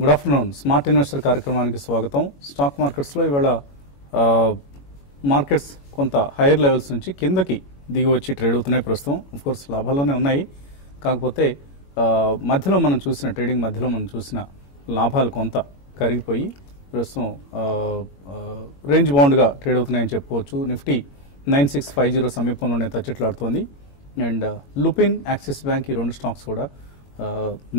Good afternoon. Smart investor కార్యక్రమానికి స్వాగతం. Stock markets లో ఇవాళ మార్కెట్స్ కొంత హైయర్ లెవెల్స్ నుంచి కిందకి దిగి వచ్చి ట్రేడ్ అవుతున్నాయి. ప్రస్తుతం ఆఫ్ కోర్స్ లాభాల్లోనే ఉన్నాయి. కాకపోతే మధ్యలో మనం చూసిన ట్రేడింగ్ మధ్యలో మనం చూసిన లాభాలు కొంత కరిగిపోయి ప్రస్తుతం రేంజ్ బౌండ్ గా ట్రేడ్ అవుతున్నాయని చెప్పుకోవచ్చు. నిఫ్టీ 9650 సమీపంలోనే తచ్చట్లాడుతోంది. అండ్ లుపిన్, యాక్సిస్ బ్యాంక్ ఈ రెండు స్టాక్స్ కూడా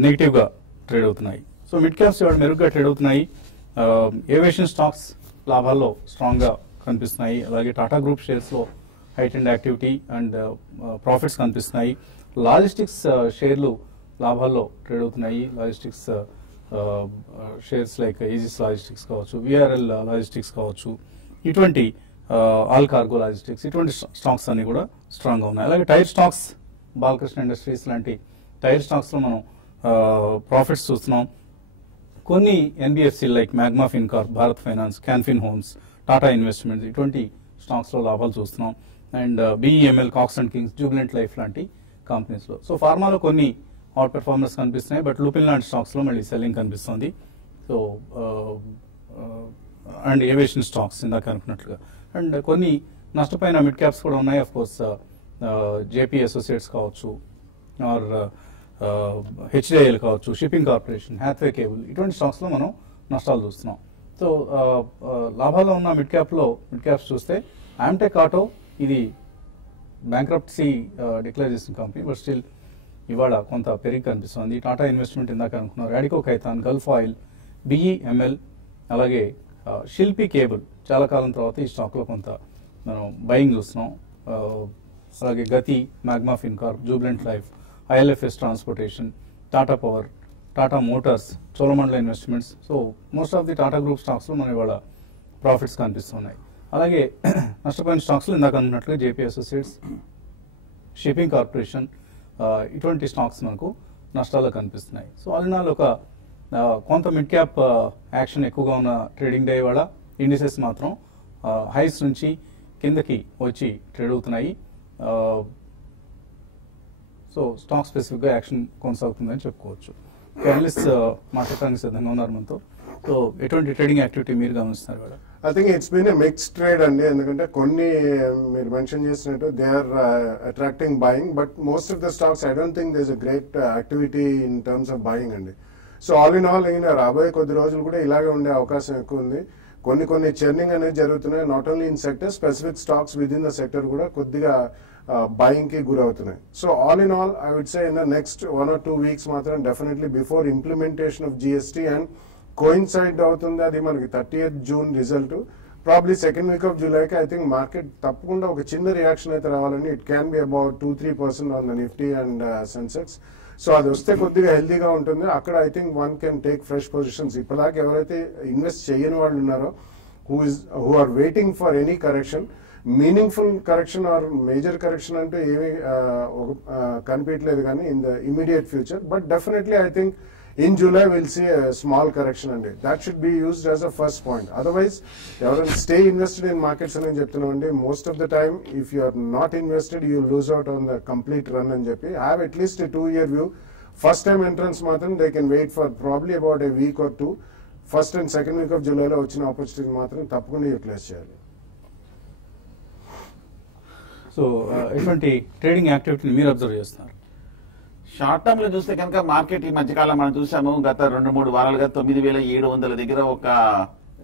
నెగిటివ్ గా ట్రేడ్ అవుతున్నాయి. సో మిడ్ క్యాప్స్ ఇవాళ మెరుగ్గా ట్రేడ్ అవుతున్నాయి. ఏవియేషన్ స్టాక్స్ లాభాల్లో స్ట్రాంగ్ గా కనిపిస్తున్నాయి. అలాగే టాటా గ్రూప్ షేర్స్ లో height and activity and profits కనిపిస్తున్నాయి. లాజిస్టిక్స్ షేర్లు లాభాల్లో ట్రేడ్ అవుతున్నాయి. Logistics shares like Aegis logistics కావచ్చు, విఆర్ఎల్ లాజిస్టిక్స్ కావచ్చు, ఇటువంటి ఆల్ కార్గో లాజిస్టిక్స్ ఇటువంటి స్టాక్స్ అన్ని కూడా స్ట్రాంగ్ గా ఉన్నాయి. అలాగే టైర్ స్టాక్స్, బాలకృష్ణ ఇండస్ట్రీస్ లాంటి టైర్ స్టాక్స్ లో మనం ప్రాఫిట్స్ చూస్తున్నాం. కొన్ని NBFC like Magma Fincorp, Bharat finance, Can Fin homes, Tata investments ఇటువంటి స్టాక్స్ లో లాభాలు చూస్తున్నాం. And BEML, Cox and Kings, Jubilant life లాంటి కంపెనీస్ లో. సో ఫార్మాలో కొన్ని అవుట్ పెర్ఫార్మర్స్ కనిపిస్తున్నాయి. బట్ లూపిన్ లాంటి స్టాక్స్ లో మళ్ళీ సెల్లింగ్ కనిపిస్తుంది. సో అండ్ ఏవియేషన్ స్టాక్స్ ఇందాక అనుకున్నట్లుగా అండ్ కొన్ని నష్టపోయిన మిడ్ క్యాప్స్ కూడా ఉన్నాయి. అఫ్ కోర్స్ జేపీ అసోసియేట్స్ కావచ్చు, ఆర్ హెచ్డిఐఎల్ కావచ్చు, షిప్పింగ్ కార్పొరేషన్, హ్యాత్వే కేబుల్ ఇటువంటి స్టాక్స్ లో మనం నష్టాలు చూస్తున్నాం. సో లాభాల్లో ఉన్న మిడ్ క్యాప్స్ చూస్తే ఆమ్టెక్ ఆటో ఇది బ్యాంక్రప్సీ డిక్లేర్ చేసిన కంపెనీ, బట్ స్టిల్ ఇవాళ కొంత పెరిగి కనిపిస్తుంది. టాటా ఇన్వెస్ట్మెంట్ ఇందాక అనుకున్నారు, Radico Khaitan, Gulf oil, BEML, అలాగే శిల్పి కేబుల్ చాలా కాలం తర్వాత ఈ స్టాక్ లో కొంత మనం బయింగ్ చూస్తున్నాం. అలాగే Gati, Magma Fincorp, Jubilant Life, ILFS transportation, Tata Power, Tata Motors, Cholamandalam investments. So most of the Tata group stocks లో మనం ఇవాళ ప్రాఫిట్స్ కనిపిస్తున్నాయి. అలాగే నష్టపోయిన స్టాక్స్ లో ఇందాక అనుకున్నట్లుగా జేపీ అసోసియేట్స్, షిప్పింగ్ కార్పొరేషన్ ఇటువంటి స్టాక్స్ మనకు నష్టాలు కనిపిస్తున్నాయి. సో ఆల్ ఇన్ ఆల్ ఒక కొంత మిడ్ క్యాప్ యాక్షన్ ఎక్కువగా ఉన్న ట్రేడింగ్ డే ఇవాళ. ఇండిసెస్ మాత్రం హైస్ నుంచి కిందకి వచ్చి ట్రేడ్ అవుతున్నాయి. సో స్టాక్ స్పెసిఫిక్ గా యాక్షన్ కొనసాగుతుందని చెప్పుకోవచ్చు. అనలిస్ట్ మాట్లాడడానికి సిద్ధంగా ఉన్నారు మనతో. సో ఎటువంటి ట్రేడింగ్ యాక్టివిటీ మీరు గమనిస్తున్నారు ఇవాళ? I think it's been a mixed trade అండి. ఎందుకంటే కొన్ని మీరు మెన్షన్ చేసినట్టు they are attracting buying, but most of the stocks I don't think there is a great activity in terms of buying అండి. So all in all అయినా రాబోయే కొద్ది రోజులు కూడా ఇలాగే ఉండే అవకాశం ఎక్కువ ఉంది. కొన్ని చర్నింగ్ అనేది జరుగుతున్నాయి. Not only in sector, specific stocks with in the sector కూడా కొద్దిగా బయింగ్ కి గురవుతున్నాయి. So all in all I would say in the next 1 or 2 weeks మాత్రం definitely before implementation of GST and coincide అవుతుంది అది మనకి 30th June result, probably second week of జూలైకి I think market తప్పకుండా ఒక చిన్న రియాక్షన్ అయితే రావాలని. It can be about 2-3% on the Nifty and Sensex. So అది వస్తే కొద్దిగా హెల్దీగా ఉంటుంది. అక్కడ I think one can take fresh positions. ఇప్పటిదాకా ఎవరైతే ఇన్వెస్ట్ చేయని వాళ్ళు ఉన్నారో who are waiting for any correction, meaningful correction or major correction అంటే ఏమీ కనిపించలేదు కానీ in the immediate future. But definitely I think in July we'll see a small correction and that should be used as a first point. Otherwise ఎవరైనా stay invested in markets అని చెప్తున్నామండి. most of the time if you are not invested you lose out on the complete run అని చెప్పి have at least a 2-year view. first time entrance మాత్రం they can wait for probably about a week or 2. first and second week of July లో వచ్చిన opportunity మాత్రం తప్పకుండా utilise చేయాలి. So ఇటువంటి trading యాక్టివిటీని మీరు అబ్జర్వ్ చేస్తున్నారు? షార్ట్ టర్మ్ లో చూస్తే కనుక మార్కెట్ ఈ మధ్యకాలం మనం చూసాము. గత 2-3 వారాలుగా 9700 దగ్గర ఒక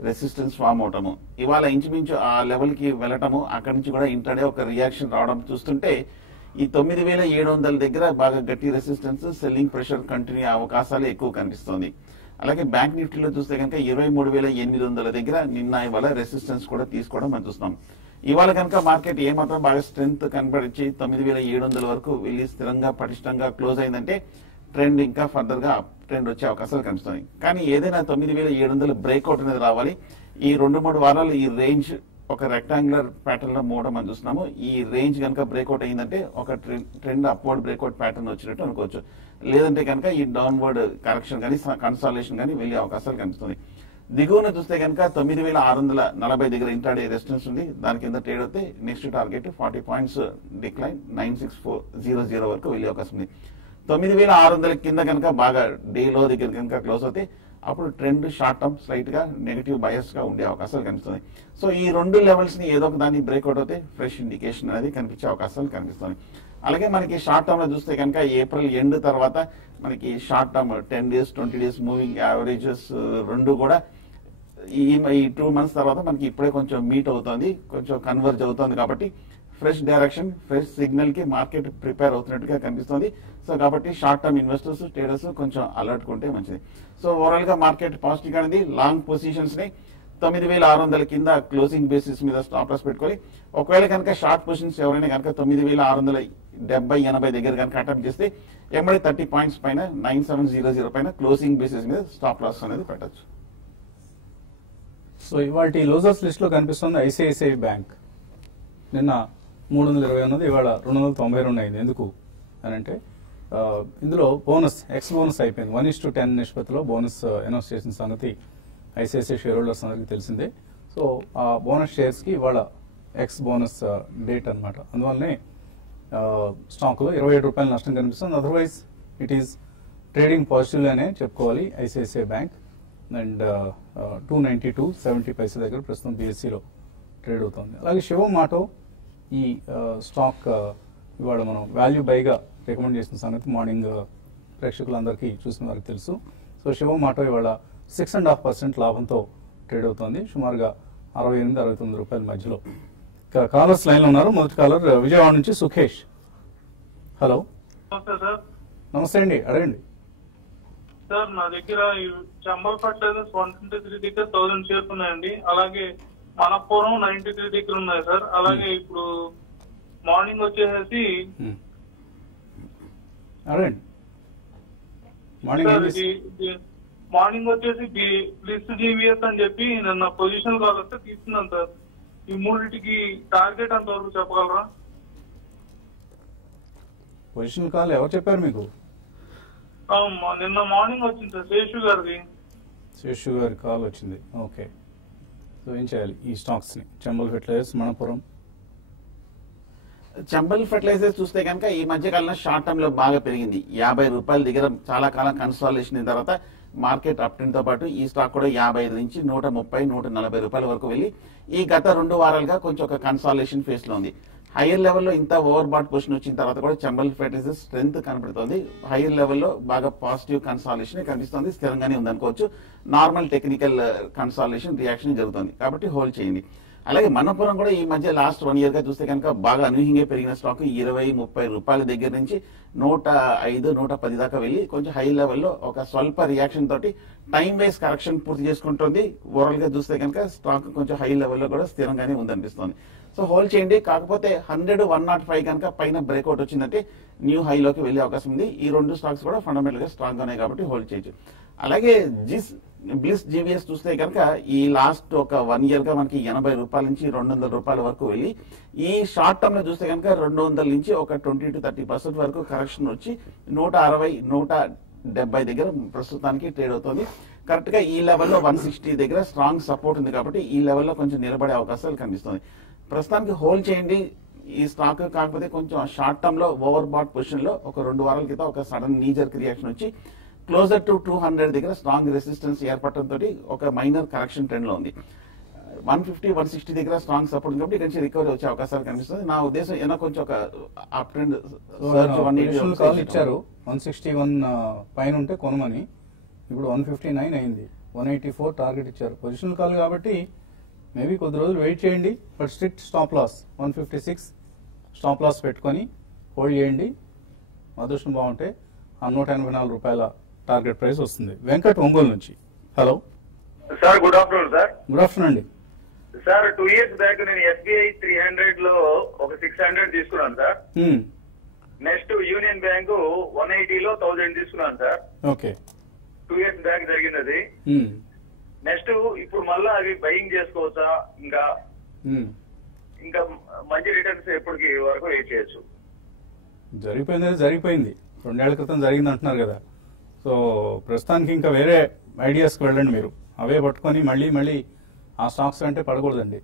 రెసిస్టెన్స్ ఫామ్ అవటము, ఇవాళ ఇంచుమించు ఆ లెవెల్ కి వెళ్ళటము, అక్కడి నుంచి కూడా ఇంటర్డే ఒక రియాక్షన్ రావడం చూస్తుంటే ఈ 9700 దగ్గర బాగా గట్టి రెసిస్టెన్స్, సెల్లింగ్ ప్రెషర్ కంటిన్యూ అవకాశాలు ఎక్కువ కనిపిస్తుంది. అలాగే బ్యాంక్ నిఫ్టీలో చూస్తే కనుక 23800 దగ్గర నిన్న ఇవాళ రెసిస్టెన్స్ కూడా తీసుకోవడం మనం చూస్తున్నాం. ఇవాళ కనుక మార్కెట్ ఏమాత్రం బాగా స్ట్రెంత్ కనబడించి 9700 వరకు వెళ్ళి స్థిరంగా పటిష్టంగా క్లోజ్ అయిందంటే ట్రెండ్ ఇంకా ఫర్దర్ గా ట్రెండ్ వచ్చే అవకాశాలు కనిపిస్తుంది. కానీ ఏదైనా 9700 బ్రేక్అవుట్ అనేది రావాలి. ఈ 2-3 వారాలు ఈ రేంజ్ ఒక రెక్టాంగులర్ ప్యాటర్న్ లో మూవడం మనం చూస్తున్నాము. ఈ రేంజ్ కనుక బ్రేక్అవుట్ అయిందంటే ఒక ట్రెండ్ అప్వర్డ్ బ్రేక్అవుట్ ప్యాటర్న్ వచ్చినట్టు అనుకోవచ్చు. లేదంటే కనుక ఈ డౌన్వర్డ్ కరెక్షన్ కానీ కన్సాలేషన్ కానీ వెళ్ళే అవకాశాలు కనిపిస్తుంది. దిగువన చూస్తే కనుక 9640 దగ్గర ఇంట్రాడే రెసిస్టెన్స్ ఉంది. దాని కింద ట్రేడ్ అవుతే నెక్స్ట్ టార్గెట్ 40 పాయింట్స్ డిక్లైన్ 96400 వరకు వెళ్ళే అవకాశం ఉంది. 9600 కింద కనుక బాగా డే లో దగ్గర కనుక క్లోజ్ అవుతే అప్పుడు ట్రెండ్ షార్ట్ టర్మ్ స్లైట్ గా నెగిటివ్ బయస్ గా ఉండే అవకాశాలు కనిపిస్తుంది. సో ఈ రెండు లెవెల్స్ ని ఏదో ఒక దాన్ని బ్రేక్అవుట్ అయితే ఫ్రెష్ ఇండికేషన్ అనేది కనిపించే అవకాశాలు కనిపిస్తుంది. అలాగే మనకి షార్ట్ టర్మ్ లో చూస్తే కనుక ఏప్రిల్ ఎండ్ తర్వాత మనకి short term 10 days 20 days moving averages రెండు కూడా ఈ 2 months తర్వాత మనకి ఇప్పుడే కొంచెం మీట్ అవుతుంది, కొంచెం కన్వర్జ్ అవుతుంది. కాబట్టి ఫ్రెష్ డైరెక్షన్ ఫ్రెష్ సిగ్నల్ కి మార్కెట్ ప్రిపేర్ అవుతున్నట్టుగా కనిపిస్తుంది. సో కాబట్టి షార్ట్ టర్మ్ ఇన్వెస్టర్స్ ట్రేడర్స్ కొంచెం అలర్ట్ ఉంటే మంచిది. సో ఓవరాల్ గా మార్కెట్ పాజిటివ్ గా ఉంది. లాంగ్ పొజిషన్స్ ని 9600 కింద క్లోజింగ్ బేసిస్ మీద స్టాప్ లాస్ పెట్టుకొని ఒకవేళ కనుక షార్ట్ పొజిషన్స్ ఎవరైనా కనుక 9670-80 దగ్గర కనుక అటెంప్ట్ చేస్తే ఎంబడి 30 పాయింట్స్ పైన 9700 పైన క్లోజింగ్ బేసిస్ మీద స్టాప్ లాస్ అనేది పెట్టచ్చు. సో ఇవాళ లూజర్స్ లిస్ట్ లో కనిపిస్తుంది ఐసిఐసిఐ బ్యాంక్. నిన్న 320 ఉన్నది, ఇవాళ 292 అయింది. ఎందుకు అని అంటే ఇందులో బోనస్ ఎక్స్ బోనస్ అయిపోయింది. 1:10 నిష్పత్తిలో బోనస్ అనౌన్స్ చేసిన సంగతి ఐసిఐసిఐ షేర్ హోల్డర్స్ అందరికీ తెలిసిందే. సో ఆ బోనస్ షేర్స్ కి ఇవాళ ఎక్స్ బోనస్ డేట్ అనమాట. అందువల్లనే స్టాక్ లో 27 రూపాయల నష్టం కనిపిస్తుంది. Otherwise it is trading positive అనే చెప్పుకోవాలి ఐసిఐసిఐ బ్యాంక్. అండ్ 292.70 దగ్గర ప్రస్తుతం బిఎస్సిలో ట్రేడ్ అవుతుంది. అలాగే శివం ఆటో ఈ స్టాక్ ఇవాళ మనం వాల్యూ బైగా రికమెండ్ చేసిన సంగతి మార్నింగ్ ప్రేక్షకులందరికీ చూసిన వారికి తెలుసు. సో శివం ఆటో ఇవాళ 6.5% లాభంతో ట్రేడ్ అవుతోంది, సుమారుగా 68-69 రూపాయల మధ్యలో. కాలర్స్ లైన్ లో ఉన్నారు. మొదటి కాలర్ విజయవాడ నుంచి సుఖేష్. హలో. నమస్తే అండి, అడగండి సార్. నా దగ్గర చంబల్ ఫర్టిలైజర్స్ 123 దగ్గర 1000 షేర్స్ ఉన్నాయండి. అలాగే మనపురం 93 దగ్గర ఉన్నాయి సార్. అలాగే ఇప్పుడు మార్నింగ్ వచ్చేసి బ్లిస్ జీవీఎస్ అని చెప్పి నిన్న పొజిషన్ కాల్ వస్తే తీసుకున్నాను సార్. ఈ మూడింటికి టార్గెట్ అంత వరకు చెప్పగలరా? పొజిషన్ కాల్ ఎవరు చెప్పారు మీకు? నిన్న మార్నింగ్ వచ్చింది సార్, శేషు గారిది. శేషు గారి కాల్ వచ్చింది. ఓకే. సో ఏం చేయాలి ఈ స్టాక్స్ ని? చంబల్ ఫెర్టిలైజర్స్, మనపురం. చంబల్ ఫెర్టిలైజర్స్ చూస్తే కనుక ఈ మధ్య కాలంలో షార్ట్ టర్మ్ లో బాగా పెరిగింది. 50 రూపాయల దగ్గర చాలా కాలం కన్సాలిడేషన్ అయిన తర్వాత మార్కెట్ అప్ ట్రెండ్ తో పాటు ఈ స్టాక్ కూడా 55 నుంచి 130-140 రూపాయల వరకు వెళ్ళి ఈ గత 2 వారాలుగా కొంచెం ఒక కన్సాలిడేషన్ ఫేస్ లో ఉంది. హైయర్ లెవెల్లో ఇంత ఓవర్ బాట్ పొజిషన్ వచ్చిన తర్వాత కూడా చంబల్ ఫెర్టిలైజర్స్ స్ట్రెంత్ కనబడుతుంది. హైయర్ లెవెల్లో బాగా పాజిటివ్ కన్సాలిడేషన్ కనిపిస్తుంది, స్థిరంగానే ఉందనుకోవచ్చు. నార్మల్ టెక్నికల్ కన్సాలిడేషన్ రియాక్షన్ జరుగుతుంది, కాబట్టి హోల్డ్ చేయండి. అలాగే మనపురం కూడా ఈ మధ్య లాస్ట్ 1 year గా చూస్తే కనుక బాగా అనూహ్యంగా పెరిగిన స్టాక్ 20-30 రూపాయల దగ్గర నుంచి 105-110 దాకా వెళ్ళి కొంచెం హై లెవెల్లో ఒక స్వల్ప రియాక్షన్ తోటి టైం వైజ్ కరెక్షన్ పూర్తి చేసుకుంటుంది. ఓవరాల్ గా చూస్తే కనుక స్టాక్ కొంచెం హై లెవెల్లో కూడా స్థిరంగానే ఉందనిపిస్తుంది. సో హోల్డ్ చేయండి. కాకపోతే 100-105 కనుక పైన బ్రేక్అవుట్ వచ్చిందంటే న్యూ హైలోకి వెళ్లే అవకాశం ఉంది. ఈ 2 స్టాక్స్ కూడా ఫండమెంటల్ గా స్ట్రాంగ్ ఉన్నాయి కాబట్టి హోల్డ్ చేయొచ్చు. అలాగే బ్లిస్ జీవీఎస్ చూస్తే కనుక ఈ లాస్ట్ ఒక 1 year గా మనకి 80 రూపాయల నుంచి 200 రూపాయల వరకు వెళ్ళి ఈ షార్ట్ టర్మ్ లో చూస్తే కనుక 200 నుంచి ఒక 20-30% వరకు కరెక్షన్ వచ్చి 160-170 దగ్గర ప్రస్తుతానికి ట్రేడ్ అవుతుంది. కరెక్ట్ గా ఈ లెవెల్లో 160 దగ్గర స్ట్రాంగ్ సపోర్ట్ ఉంది కాబట్టి ఈ లెవెల్లో కొంచెం నిలబడే అవకాశాలు కనిపిస్తుంది. ప్రస్తుతానికి హోల్డ్ చేయండి ఈ స్టాక్. కాకపోతే కొంచెం షార్ట్ టర్మ్ లో ఓవర్ బాట్ పొజిషన్ లో ఒక 2 వారాల క్రితం ఒక సడన్ నీజర్ రియాక్షన్ వచ్చి క్లోజర్ టు 200 దగ్గర స్ట్రాంగ్ రెసిస్టెన్స్ ఏర్పడటంతో ఒక మైనర్ కరెక్షన్ ట్రెండ్ లో ఉంది. 150-160 దగ్గర స్ట్రాంగ్ సపోర్ట్ ఉంది కాబట్టి ఇక్కడ రికవరీ వచ్చే అవకాశాలు కనిపిస్తుంది. నా ఉద్దేశం ఏదో కొంచెం ఒక అప్ ట్రెండ్ కాల్ ఇచ్చారు 161 పైన ఉంటే కొనమని. ఇప్పుడు 159 అయింది, 184 టార్గెట్ ఇచ్చారు. పొజిషన్ కాల్ కాబట్టి మేబీ కొద్ది రోజులు వెయిట్ చేయండి. But strict stop loss 156 stop loss పెట్టుకొని హోల్డ్ చేయండి. అదృష్టం బాగుంటే 184 రూపాయల టార్గెట్ ప్రైస్ వస్తుంది. వెంకట్ ఒంగోలు నుంచి. Hello sir, good afternoon sir. Good afternoon అండి. సార్ 2 years బ్యాక్ నేను ఎస్బీఐ 300 లో ఒక 600 తీసుకున్నాను సార్. నెక్స్ట్ యూనియన్ బ్యాంక్ 180 లో 1000 తీసుకున్నాను సార్. ఓకే. 2 years బ్యాక్ జరిగింది అది. నెక్స్ట్ ఇప్పుడు మళ్ళా అవి బయింగ్ చేసుకోవచ్చా? ఇంకా మంచి రిటర్న్స్ ఎప్పటికి వరకు వెయిట్ చేయొచ్చు? జరిగిపోయింది 2 ఏళ్ల క్రితం జరిగింది అంటున్నారు కదా. సో ప్రస్తుతానికి ఇంకా వేరే ఐడియాస్కి వెళ్ళండి మీరు. అవే పట్టుకొని మళ్ళీ ఆ స్టాక్స్ అంటే పడకూడదండి.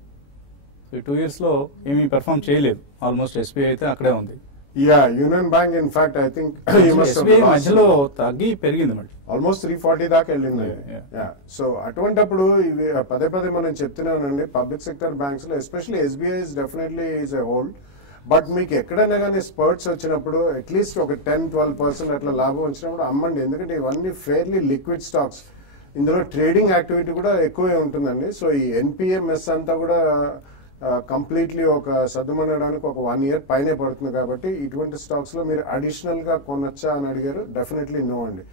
సో ఈ 2 years లో ఏమీ పెర్ఫామ్ చేయలేదు. ఆల్మోస్ట్ ఎస్బీఐ అయితే అక్కడే ఉంది. Yeah, Union Bank, in fact, I think you must have SBI lost మధ్యలో తగ్గి పెరిగింది మళ్ళీ. ఆల్మోస్ట్ 340 దాకా వెళ్ళింది. Yeah. సో అటువంటిప్పుడు ఇవి పదే పదే మనం చెప్తున్నానండి, పబ్లిక్ సెక్టర్ బ్యాంక్స్ లో especially SBI is definitely is a hold. But మీకు ఎక్కడైనా కానీ స్పర్ట్స్ వచ్చినప్పుడు అట్లీస్ట్ ఒక 10-12% అట్లా లాభం వచ్చినప్పుడు అమ్మండి. ఎందుకంటే ఇవన్నీ ఫెయిర్లీ లిక్విడ్ స్టాక్స్, ఇందులో ట్రేడింగ్ యాక్టివిటీ కూడా ఎక్కువే ఉంటుందండి. సో ఈ ఎన్పిఎంఎస్ అంతా కూడా కంప్లీట్లీ ఒక సర్దుమనడానికి ఒక 1 year పైనే పడుతుంది. కాబట్టి ఇటువంటి స్టాక్స్ లో మీరు అడిషనల్ గా కొనొచ్చా అని అడిగారు, డెఫినెట్లీ నో అండి.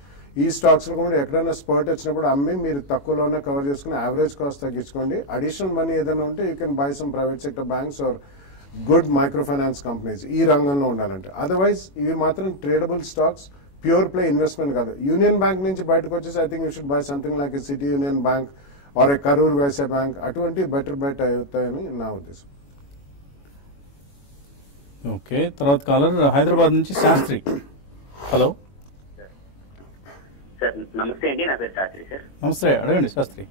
ఈ స్టాక్స్ లో కూడా ఎక్కడైనా స్పర్ట్ వచ్చినప్పుడు అమ్మి మీరు తక్కువలోనే కవర్ చేసుకుని యావరేజ్ కాస్ట్ తగ్గించుకోండి. అడిషనల్ మనీ ఏదైనా ఉంటే you can buy some private sector banks or good micro finance companies ఈ రంగంలో ఉండాలంటే. అదర్వైజ్ ఇవి మాత్రం tradable stocks, pure play investment కాదు. యూనియన్ బ్యాంక్ నుంచి బయటకు వచ్చేసి I think you should buy something like City Union Bank or a Karur Vysya Bank, అటువంటి బెటర్ బెట్ అవుతాయని నా ఉద్దేశం. ఓకే, తర్వాత కాలర్ హైదరాబాద్ నుంచి శాస్త్రి. హలో సార్, నమస్తే అండి. నా పేరు శాస్త్రి సార్. నమస్తే, అడగండి శాస్త్రి.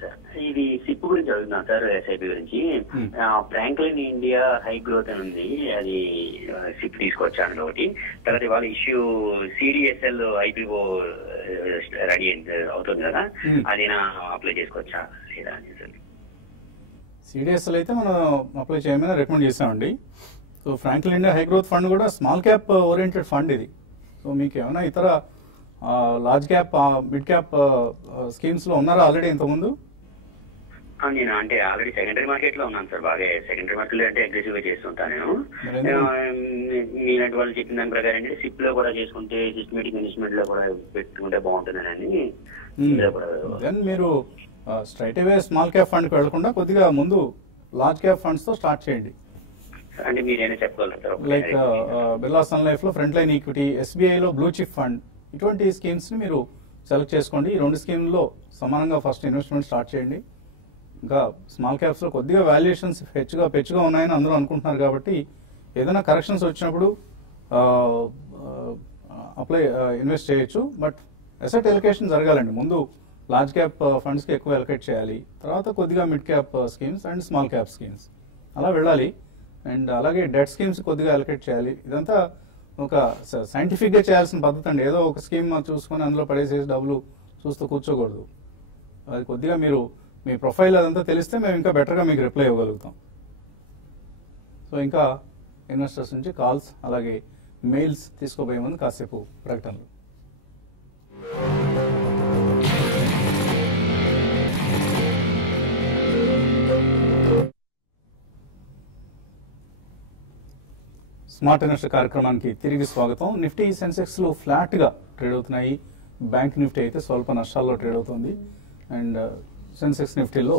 సార్, ఇది సిప్ గురించి అడుగుతున్నాను సార్, ఎస్ఐపి గురించి. ఫ్రాంక్లిన్ ఇండియా హై గ్రోత్ అని ఉంది, అది సిప్ తీసుకొచ్చాను ఒకటి. తర్వాత వాళ్ళ ఇష్యూ సిడిఎస్ఎల్ ఐపీఓ రెడీ అవుతుంది కదా, అది నా అప్లై చేసుకోవచ్చా లేదా అని సార్. సిడిఎస్ఎల్ అయితే మనం అప్లై చేయమని రికమెండ్ చేసామండి. So Franklin India high growth fund కూడా స్మాల్ క్యాప్ ఓరియంటెడ్ ఫండ్ ఇది. సో మీకు ఏమైనా ఇతర large cap, mid cap schemes లో ఉన్నారా ఆల్రెడీ ఇంతకుముందు? నేను అంటే ఆల్రెడీ సెకండరీ మార్కెట్ లో ఉన్నాను సార్. బాగా సెకండరీ మార్కెట్ లో అంటే అగ్రెసివ్ గా చేస్తుంటాను నేను. మీలాంటి వాళ్ళు చెప్పిన దాని ప్రకారం అంటే సిప్ లో కూడా చేసుకుంటే, సిస్టమేటిక్ ఇన్వెస్ట్మెంట్ లో కూడా పెట్టుకుంటే బాగుంటుందని. దెన్ మీరు స్ట్రైట్ అవే స్మాల్ క్యాప్ ఫండ్ కి వెళ్లకుండా కొద్దిగా ముందు లార్జ్ క్యాప్ ఫండ్స్ తో స్టార్ట్ చేయండి. అంటే మీరేనా చెప్పగలుగుతారు? లైక్ బిర్లా సన్ లైఫ్ లో ఫ్రంట్ లైన్ ఈక్విటీ, ఎస్బీఐ లో బ్లూ చిప్ ఫండ్, ఇటువంటి స్కీమ్స్ ని మీరు సెలెక్ట్ చేసుకోండి. ఈ 2 స్కీమ్లో సమానంగా ఫస్ట్ ఇన్వెస్ట్మెంట్ స్టార్ట్ చేయండి. ఇంకా స్మాల్ క్యాప్స్ లో కొద్దిగా వాల్యుయేషన్స్ పెచ్చుగా ఉన్నాయని అందరూ అనుకుంటున్నారు. కాబట్టి ఏదైనా కరెక్షన్స్ వచ్చినప్పుడు ఇన్వెస్ట్ చేయొచ్చు. బట్ అసెట్ ఎలొకేషన్ జరగాలండి. ముందు లార్జ్ క్యాప్ ఫండ్స్ కి ఎక్కువ ఎలొకేట్ చేయాలి, తర్వాత కొద్దిగా mid cap schemes and small cap schemes అలా వెళ్ళాలి. అండ్ అలాగే డెట్ స్కీమ్స్ కొద్దిగా ఎలొకేట్ చేయాలి. ఇదంతా ఒక సైంటిఫిక్ గా చేయాల్సిన పద్ధతి అండి. ఏదో ఒక స్కీమ్ చూసుకొని అందులో పడేసేసి డబ్బులు చూస్తూ కూర్చోకూడదు. అది కొద్దిగా మీరు మీ ప్రొఫైల్ అదంతా తెలిస్తే మేము ఇంకా బెటర్గా మీకు రిప్లై ఇవ్వగలుగుతాం. సో ఇంకా ఇన్వెస్టర్స్ నుంచి కాల్స్ అలాగే మెయిల్స్ తీసుకోబోయే ముందు కాసేపు ప్రకటనలు. స్మార్ట్ ఇన్వెస్టర్ కార్యక్రమానికి తిరిగి స్వాగతం. నిఫ్టీ సెన్సెక్స్ లో ఫ్లాట్ గా ట్రేడ్ అవుతున్నాయి. బ్యాంక్ నిఫ్టీ అయితే స్వల్ప నష్టాల్లో ట్రేడ్ అవుతుంది. అండ్ సెన్సెక్స్ నిఫ్టీలో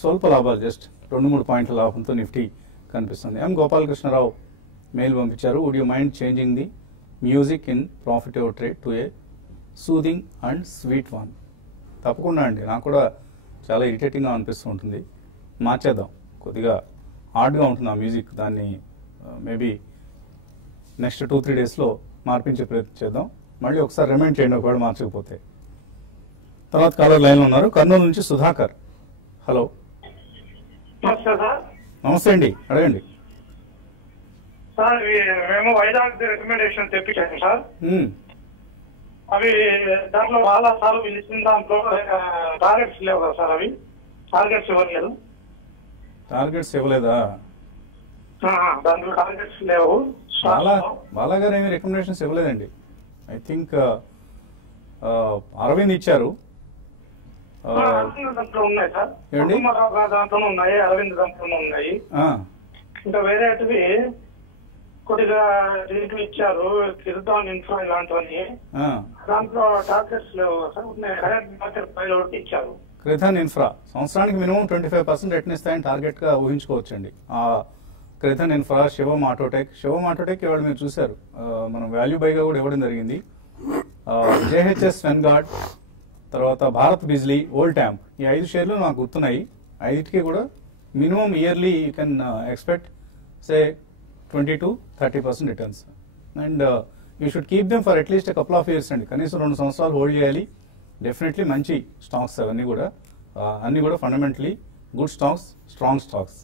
స్వల్ప లాభాలు, జస్ట్ 2-3 పాయింట్ల లాభంతో నిఫ్టీ కనిపిస్తుంది. ఎం గోపాలకృష్ణరావు మెయిల్ పంపించారు. Would you mind changing the music in profit over trade to a soothing and sweet one? తప్పకుండా అండి, నాకు కూడా చాలా ఇరిటేటింగ్గా అనిపిస్తూ ఉంటుంది. మార్చేద్దాం, కొద్దిగా హార్డ్గా ఉంటుంది ఆ మ్యూజిక్. దాన్ని మేబీ నెక్స్ట్ 2-3 డేస్లో మార్పించే ప్రయత్నం చేద్దాం. మళ్ళీ ఒకసారి రిమైండ్ చేయండి ఒకవేళ మార్చకపోతే. తర్వాత కాలర్ లైన్లో ఉన్నారు, కర్నూలు నుంచి సుధాకర్. హలో, నమస్తే అండి, అడగండి సార్. మేము వైజాగ్ రికమెండేషన్ తెప్పించాము సార్. అవి దాంట్లో చాలా సార్లు పిలిచిన దాంట్లో టార్గెట్స్ లేవు కదా సార్? అవి టార్గెట్స్ ఇవ్వలేదు. టార్గెట్స్ ఇవ్వలేదా? దాంట్లో టార్గెట్స్ లేవు. బాలా గారు ఏమి రికమెండేషన్స్ ఇవ్వలేదండి. ఐ థింక్ అరవింద్ ఇచ్చారు. దాంట్లో ఉన్నాయి సార్, దాంట్లో ఉన్నాయి, అరవింద్ దాంట్లో ఉన్నాయి. ఇంకా వేరేటివి కొద్దిగా రేట్లు ఇచ్చారు, కిర్దాన్ ఇన్ఫ్రా ఇలాంటివన్నీ. దాంట్లో టార్గెట్స్ లేవు సార్. మార్కెట్ పైన ఒకటి ఇచ్చారు. క్రిథాన్ ఇన్ఫ్రా సంవత్సరానికి మినిమం 25% రిటర్న్ ఇస్తాయని టార్గెట్ గా ఊహించుకోవచ్చండి. క్రిథాన్ ఇన్ఫ్రా, శివం ఆటోటెక్ ఇవాళ మీరు చూశారు, మనం వాల్యూ బైగా కూడా ఇవ్వడం జరిగింది. జేహెచ్ఎస్ వెన్గార్డ్, తర్వాత భారత్ బిజ్లీ, ఓల్టాంప్, ఈ 5 షేర్లు నాకు గుర్తున్నాయి. 5టికి కూడా minimum yearly you can expect say 20-30% returns. And you should keep them for at least couple of years అండి. కనీసం 2 సంవత్సరాలు హోల్డ్ చేయాలి. డెఫినెట్లీ మంచి స్టాక్స్ అవన్నీ కూడా, అన్ని కూడా fundamentally good stocks, strong stocks.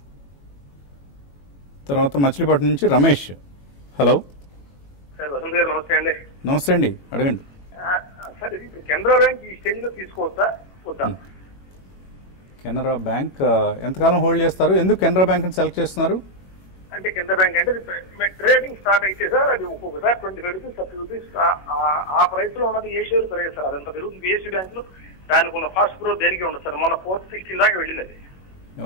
తర్వాత మచిలీపట్నం నుంచి రమేష్. హలో సార్ వసంత్ గారు నమస్తే అండి. నమస్తే అండి, అడగండి. సార్ ఇది కెనరా బ్యాంక్ ఈ స్టేజ్ లో తీసుకోవచ్చా వద్దా? కెనరా బ్యాంక్ ఎంతకాలం హోల్డ్ చేస్తారు? ఎందుకు కెనరా బ్యాంక్ సెలెక్ట్ చేస్తున్నారు? అంటే కెనరా బ్యాంక్ అంటే ట్రేడింగ్ స్టార్ట్ అయితే సార్ అది ఒక్కొక్కసారి 20 రూపీస్ 30 రూపీస్ ఆ ప్రైస్ లో ఉన్నది ఏ షేర్ పెరిగే సార్ అంత పెరుగుతుంది. బిఎస్సీ బ్యాంక్ లో దానికి ఉన్న ఫాస్ట్ గ్రోత్ దేనికి ఉండదు సార్. మన 460 దాకా వెళ్ళింది.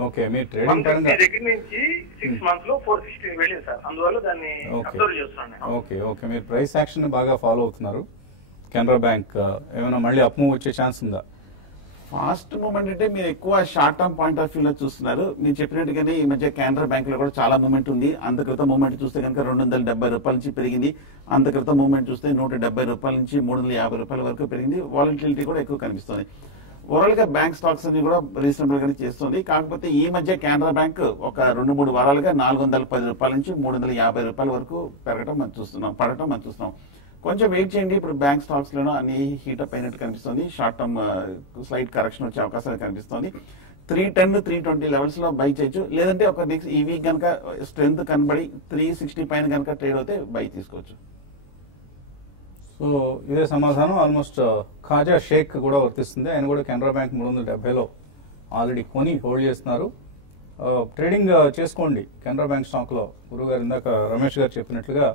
ఓకే, మీరు ట్రేడింగ్ పరంగా దగ్గర నుంచి 6 months లో 460 వెళ్ళింది సార్. అందువల్ల దాన్ని అబ్జర్వ్ చేస్తున్నాను. ఓకే, మీరు ప్రైస్ యాక్షన్ బాగా ఫాలో అవుతున్నారు. కెనరా బ్యాంక్ ఏమైనా మళ్ళీ అప్ మూవ్ వచ్చే ఛాన్స్ ఉందా? ఫాస్ట్ మూవ్మెంట్ అంటే మీరు ఎక్కువ short term point of view లో చూస్తున్నారు. మీరు చెప్పినట్టుగానే ఈ మధ్య కెనరా బ్యాంక్ లో కూడా చాలా మూవ్మెంట్ ఉంది. అంత క్రితం మూవ్మెంట్ చూస్తే కనుక 270 రూపాయల నుంచి పెరిగింది. అంత క్రితం మూవ్మెంట్ చూస్తే 170 రూపాయల నుంచి 350 రూపాయల వరకు పెరిగింది. వాలంటిలిటీ కూడా ఎక్కువ కనిపిస్తుంది. ఓవరాల్ గా బ్యాంక్ స్టాక్స్ అన్ని కూడా రీజనబుల్ గానే చేస్తుంది. కాకపోతే ఈ మధ్య కెనరా బ్యాంక్ ఒక 2-3 వారాలుగా 410 రూపాయల నుంచి 350 రూపాయల వరకు పడటం మనం చూస్తున్నాం. కొంచెం వెయిట్ చేయండి. ఇప్పుడు బ్యాంక్ స్టాక్స్ లోనూ అన్ని హీటప్ అయినట్టు కనిపిస్తుంది. షార్ట్ టర్మ్ స్లైట్ కరెక్షన్ వచ్చే అవకాశాలు కనిపిస్తుంది. 310, 320 లెవెల్స్ లో బై చేయొచ్చు. లేదంటే ఒక నెక్స్ట్ ఈ వీక్ కనుక స్ట్రెంత్ కనబడి 360 పైన కనుక ట్రేడ్ అవుతే బై తీసుకోవచ్చు. సో ఇదే సమాధానం ఆల్మోస్ట్ ఖాజా షేక్ కూడా వర్తిస్తుంది. ఆయన కూడా కెనరా బ్యాంక్ 370లో ఆల్రెడీ కొని హోల్డ్ చేస్తున్నారు. ట్రేడింగ్ చేసుకోండి కెనరా బ్యాంక్ స్టాక్ లో. గురువు గారు ఇందాక రమేష్ గారు చెప్పినట్లుగా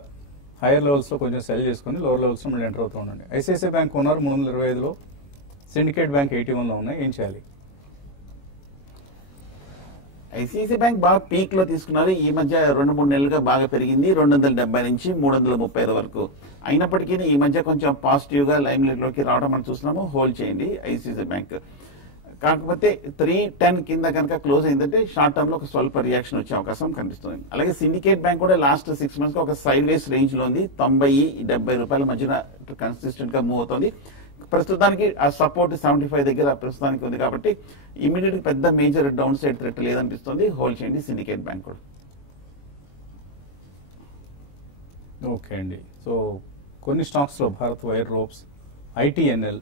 హైయర్ లెవెల్స్ లో కొంచెం సెల్ చేసుకుని లోవర్ లెవెల్స్ లో మళ్ళీ ఎంటర్ అవుతూ ఉండండి. ఐసిఐసిఐ బ్యాంక్ ఉన్నారు 325లో, సిండికేట్ బ్యాంక్ 81లో ఉన్నాయి. ఏం చేయాలి? ఐసిఐసిఐ బ్యాంక్ బాగా పీక్ లో తీసుకున్నారు. ఈ మధ్య 2-3 నెలలుగా బాగా పెరిగింది. 270 నుంచి 330 వరకు. అయినప్పటికీ ఈ మధ్య కొంచెం పాజిటివ్ గా లైమ్ లైట్ లోకి రావడం మనం చూస్తున్నాము. హోల్డ్ చేయండి ఐసిఐసిఐ బ్యాంక్. కాకపోతే 310 కింద కనుక క్లోజ్ అయిందంటే షార్ట్ టర్మ్ లో ఒక స్వల్ప రియాక్షన్ వచ్చే అవకాశం కనిపిస్తుంది. అలాగే సిండికేట్ బ్యాంక్ కూడా లాస్ట్ 6 months ఒక సైడ్ వేస్ రేంజ్ లో ఉంది. 90-70 రూపాయల మధ్యన కన్సిస్టెంట్ గా మూవ్ అవుతుంది. ప్రస్తుతానికి ఆ సపోర్ట్ 75 దగ్గర ప్రస్తుతానికి ఉంది. కాబట్టి ఇమీడియట్ పెద్ద మేజర్ డౌన్ సైడ్ థ్రెట్ లేదనిపిస్తుంది. హోల్డ్ చేయండి సిండికేట్ బ్యాంక్ కూడా. ఓకే అండి. సో కొన్ని స్టాక్స్ లో భారత్ వైర్ రోప్స్, ఐటీఎన్ఎల్,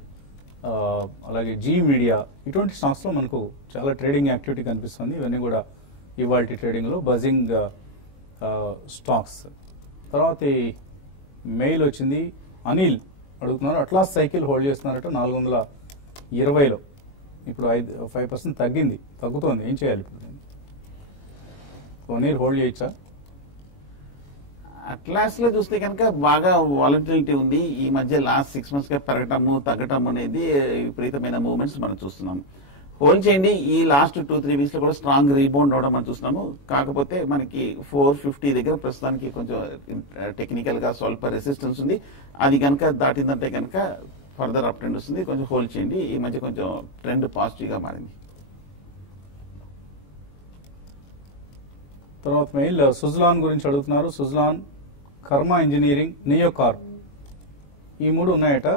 అలాగే జీ మీడియా, ఇటువంటి స్టాక్స్ లో మనకు చాలా ట్రేడింగ్ యాక్టివిటీ కనిపిస్తుంది. ఇవన్నీ కూడా ఇవాల్టి ట్రేడింగ్ లో బజింగ్ స్టాక్స్. తర్వాత మెయిల్ వచ్చింది. అనిల్ అడుగుతున్నారు, అట్లాస్ సైకిల్ హోల్డ్ చేస్తున్నారట 420లో. ఇప్పుడు 5% తగ్గుతోంది. ఏం చేయాలి ఇప్పుడు? అనిల్ హోల్డ్ చేయొచ్చా? అట్లాస్ లో చూస్తే కనుక బాగా వాలటిలిటీ ఉంది. ఈ మధ్య లాస్ట్ 6 months గా పెరగటము తగ్గటం అనేది విపరీతమైన మూవ్మెంట్స్ మనం చూస్తున్నాం. హోల్డ్ చేయండి. ఈ లాస్ట్ 2-3 weeks లో కూడా స్ట్రాంగ్ రీబౌండ్ అవడం మనం చూస్తున్నాము. కాకపోతే మనకి 450 దగ్గర ప్రస్తుతానికి కొంచెం టెక్నికల్ గా స్వల్ప రెసిస్టెన్స్ ఉంది. అది కనుక దాటిందంటే కనుక ఫర్దర్ అప్ ట్రెండ్ వస్తుంది. కొంచెం హోల్డ్ చేయండి. ఈ మధ్య కొంచెం ట్రెండ్ పాజిటివ్ గా మారింది. తర్వాత మెయిల్ సుజలాన్ గురించి అడుగుతున్నారు. సుజలాన్, కర్మ ఇంజనీరింగ్, నియోకార్ప్, ఈ 3 ఉన్నాయట.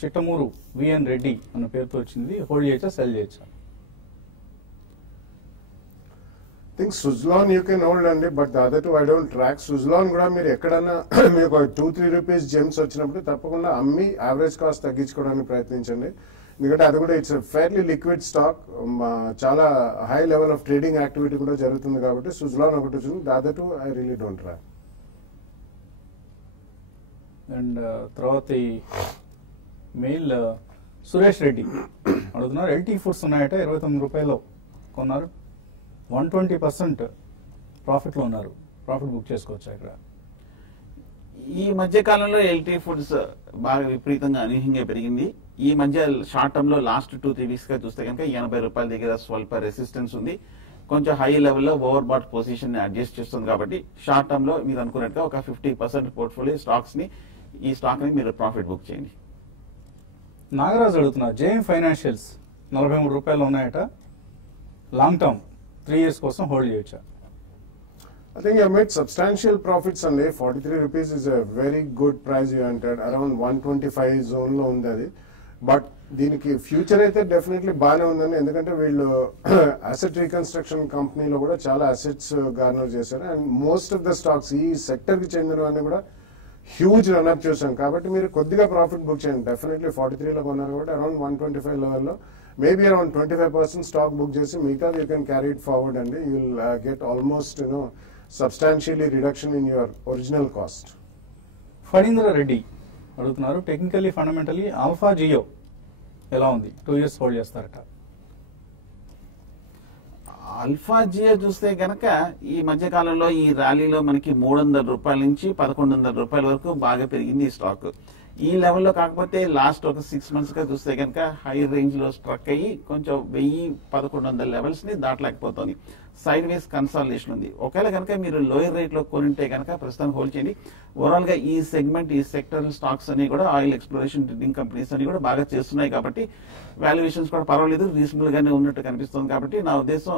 చిట్టమూరు విఎన్ రెడ్డి అన్న పేరుతో వచ్చింది. హోల్డ్ చేయొచ్చా, సెల్ చేయొచ్చా? Think Suzlon you can hold అండి, but the other 2 I don't track. Suzlon కూడా మీరు ఎక్కడన్నా మీకు 2-3 రూపీస్ జెమ్స్ వచ్చినప్పుడు తప్పకుండా అమ్మి యావరేజ్ కాస్ట్ తగ్గించుకోవడానికి ప్రయత్నించండి. ఎందుకంటే అది కూడా ఇట్స్ ఫెయిర్లీ లిక్విడ్ స్టాక్. చాలా high level of trading activity కూడా జరుగుతుంది. కాబట్టి సుజలాన్ ఒకటి వచ్చింది. The other 2 I really don't track. And తర్వాత మెయిల్ సురేష్ రెడ్డి అడుగుతున్నారు, ఎల్టీ ఫుడ్స్ ఉన్నాయట 29 రూపాయలు కొన్నారు, 120% ప్రాఫిట్ లో ఉన్నారు. ప్రాఫిట్ బుక్ చేసుకోవచ్చా ఇక్కడ? ఈ మధ్య కాలంలో ఎల్టీ ఫుడ్స్ బాగా విపరీతంగా అనూహ్యంగా పెరిగింది. ఈ మధ్య షార్ట్ టర్మ్ లో లాస్ట్ 2-3 weeks గా చూస్తే కనుక 80 రూపాయల దగ్గర స్వల్ప రెసిస్టెన్స్ ఉంది. కొంచెం హై లెవెల్లో ఓవర్ బాట్ పొజిషన్ ని అడ్జస్ట్ చేస్తుంది. కాబట్టి షార్ట్ టర్మ్ లో మీరు అనుకున్నట్టుగా ఒక 50% పోర్ట్ఫోలియో స్టాక్స్ ని ఈ స్టాక్ ని మీరు ప్రాఫిట్ బుక్ చేయండి. నాగరాజు అడుగుతున్నారు, జేఎం ఫైనాన్షియల్స్ 43 రూపాయలు ఉన్నాయట, లాంగ్ టర్మ్ 3 years కోసం హోల్డ్ చేయొచ్చా? I think you have made substantial profits only. 43 rupees is a very good price you entered. Around 125 zone లో ఉంది అది. బట్ దీనికి ఫ్యూచర్ అయితే డెఫినెట్లీ బాగానే ఉందండి. ఎందుకంటే వీళ్ళు అసెట్ రీకన్స్ట్రక్షన్ కంపెనీలో కూడా చాలా అసెట్స్ గార్నర్ చేశారు. And most of the stocks ఈ సెక్టర్ కి చెందినవన్నీ కూడా హ్యూజ్ రన్అప్ చూసాం. కాబట్టి మీరు కొద్దిగా ప్రాఫిట్ బుక్ చేయండి. డెఫినెట్లీ 43లో కొన్నారు కాబట్టి అరౌండ్ 125 లెవెల్లో మేబీ అరౌండ్ 25% స్టాక్ బుక్ చేసి మిగతా you can carry it forward అండి. You will get almost substantially reduction in your original cost. Phanindra Reddy అడుగుతున్నారు, టెక్నికల్లీ ఫండమెంటలీ ఆల్ఫా జియో ఎలా ఉంది? 2 years హోల్డ్ చేస్తారట. ఆల్ఫా జియో చూస్తే గనక ఈ మధ్య కాలంలో ఈ ర్యాలీలో మనకి 300 రూపాయల నుంచి 1100 రూపాయల వరకు బాగా పెరిగింది ఈ స్టాక్. ఈ లెవెల్లో కాకపోతే లాస్ట్ ఒక 6 months గా చూస్తే కనుక హై రేంజ్ లో స్ట్రక్ అయ్యి కొంచెం 1000-1100 లెవెల్స్ ని దాటలేకపోతుంది. సైడ్ వేస్ కన్సాలిడేషన్ ఉంది. ఒకవేళ కనుక మీరు లోయర్ రేట్ లో కొనింటే కనుక ప్రస్తుతం హోల్డ్ చేయండి. ఓవరాల్ గా ఈ సెగ్మెంట్, ఈ సెక్టర్ స్టాక్స్ అన్ని కూడా ఆయిల్ ఎక్స్ప్లోరేషన్ ట్రేడింగ్ కంపెనీస్ అన్ని కూడా బాగా చేస్తున్నాయి కాబట్టి వాల్యుయేషన్స్ కూడా పర్వాలేదు, రీజనబుల్ గానే ఉన్నట్టు కనిపిస్తుంది. కాబట్టి నా ఉద్దేశం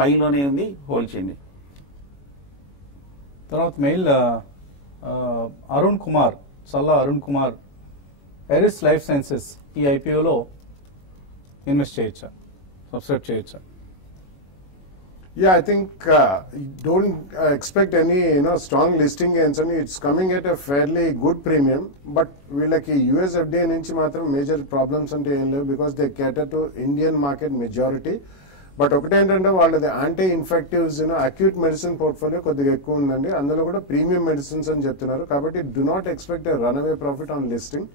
బైలోనే ఉంది, హోల్డ్ చేయండి. తర్వాత mail Arun Kumar, Salla Arun Kumar, Eris Life Sciences ఈ ఐపీఓలో ఇన్వెస్ట్ చేయొచ్చా, సబ్స్క్రైబ్ చేయొచ్చా? Yeah, I think don't expect any strong listing gains. And it's coming at a fairly good premium, but వీళ్ళకి US FDA నుంచి మాత్రం మేజర్ ప్రాబ్లమ్స్ అంటే ఏం లేవు, because they కేటర్ to Indian market majority. But ఒకటేంటంటే వాళ్ళది యాంటీ ఇన్ఫెక్టివ్స్ అక్యూట్ మెడిసిన్ పోర్ట్ఫోలియో కొద్దిగా ఎక్కువ ఉందండి. అందులో కూడా ప్రీమియం మెడిసిన్స్ అని చెప్తున్నారు. కాబట్టి do not expect run away profit on listing.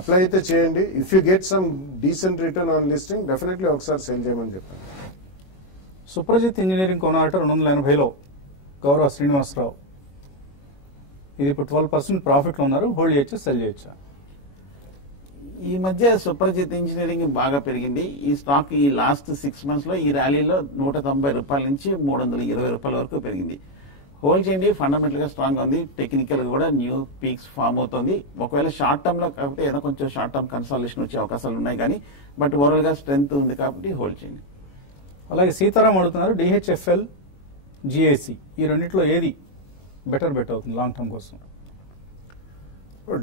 Apply అయితే చేయండి. If you get some decent return on listing definitely ఒకసారి సేల్ చేయమని చెప్పాను. సుప్రజిత్ ఇంజనీరింగ్ కొనాలట 280లో గౌరవ శ్రీనివాసరావు. ఇది ఇప్పుడు 12% ప్రాఫిట్లో ఉన్నారు, హోల్డ్ చేయొచ్చు, సెల్ చేయొచ్చా? ఈ మధ్య సుప్రజిత్ ఇంజనీరింగ్ బాగా పెరిగింది. ఈ స్టాక్ ఈ లాస్ట్ 6 months లో ఈ ర్యాలీలో 190 రూపాయల నుంచి 320 రూపాయల వరకు పెరిగింది. హోల్డ్ చేయండి. ఫండమెంటల్ గా స్ట్రాంగ్ ఉంది. టెక్నికల్ గా కూడా న్యూ పీక్స్ ఫామ్ అవుతుంది. ఒకవేళ షార్ట్ టర్మ్ లో కాకపోతే ఏదో కొంచెం షార్ట్ టర్మ్ కన్సాలిడేషన్ వచ్చే అవకాశాలు ఉన్నాయి, కానీ బట్ ఓవరాల్ గా స్ట్రెంత్ ఉంది కాబట్టి హోల్డ్ చేయండి. అలాగే సీతారాం అడుగుతున్నారు, డిహెచ్ఎఫ్ఎల్, జిఐసి ఈ రెండింటిలో ఏది బెటర్ బెట్ అవుతుంది లాంగ్ టర్మ్ కోసం?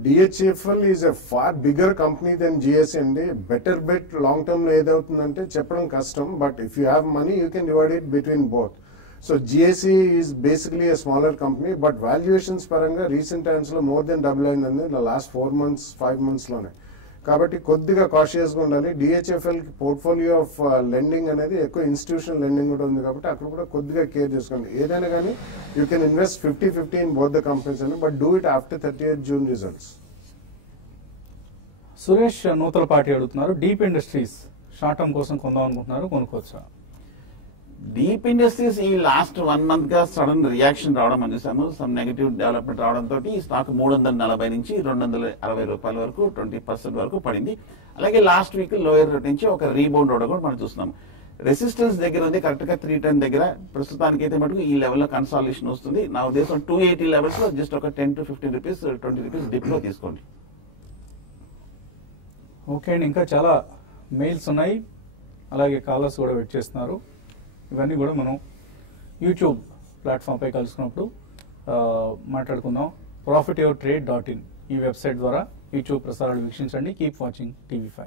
DHFL is a far bigger company than GSC అండి. బెటర్ బెట్ లాంగ్ టర్మ్ లో ఏదవుతుందంటే చెప్పడం కష్టం, but if you have money you can divide it between both. So GSC is basically a smaller company, but valuations పరంగా recent times లో more than double అయిందండి last 4 months 5 months లోనే. కాబట్టి కొద్దిగా cautious గా ఉండాలి. డిహెచ్ఎఫ్ఎల్ కి పోర్ట్ఫోలియో ఆఫ్ లెండింగ్ అనేది ఎక్కువ ఇన్స్టిట్యూషనల్ లెండింగ్ కూడా ఉంది కాబట్టి అక్కడ కూడా కొద్దిగా కేర్ చేసుకోండి. ఏదైనా కానీ you can invest 50-50 in both the companies అండి, but do it after 30th June results. Suresh Nuthalapati అడుగుతున్నారు, డీప్ ఇండస్ట్రీస్ షార్ట్ టర్మ్ కోసం కొందాం అనుకుంటున్నారు, కొనుక్కోవచ్చా? డీప్ ఇండస్ట్రీస్ ఈ లాస్ట్ 1 month గా సడన్ రియాక్షన్ రావడం మనం చూసాము. సమ్ నెగటివ్ డెవలప్మెంట్ రావడంతో ఈ స్టాక్ 340 నుంచి 260 రూపాయల వరకు 20% వరకు పడింది. అలాగే లాస్ట్ వీక్ లోయర్ రేట్ నుంచి ఒక రీబౌండ్ అవడం కూడా మనం చూస్తున్నాం. రెసిస్టెన్స్ దగ్గర ఉంది కరెక్ట్ గా 310 దగ్గర. ప్రస్తుతానికి అయితే మటుకు ఈ లెవెల్ లో కన్సాలిడేషన్ వస్తుంది. నా ఉద్దేశం 280 లెవెల్స్ లో జస్ట్ ఒక 10-15 రూపీస్ 20 రూపీస్ డిప్ లో తీసుకోండి. ఓకే అండి, ఇంకా చాలా మెయిల్స్ ఉన్నాయి, అలాగే కాలర్స్ కూడా వెయిట్ చేస్తున్నారు. ఇవన్నీ కూడా మనం యూట్యూబ్ ప్లాట్ఫామ్పై కలుసుకున్నప్పుడు మాట్లాడుకుందాం. profityourtrade.in ఈ వెబ్సైట్ ద్వారా యూట్యూబ్ ప్రసారాలు వీక్షించండి. Keep watching TV5.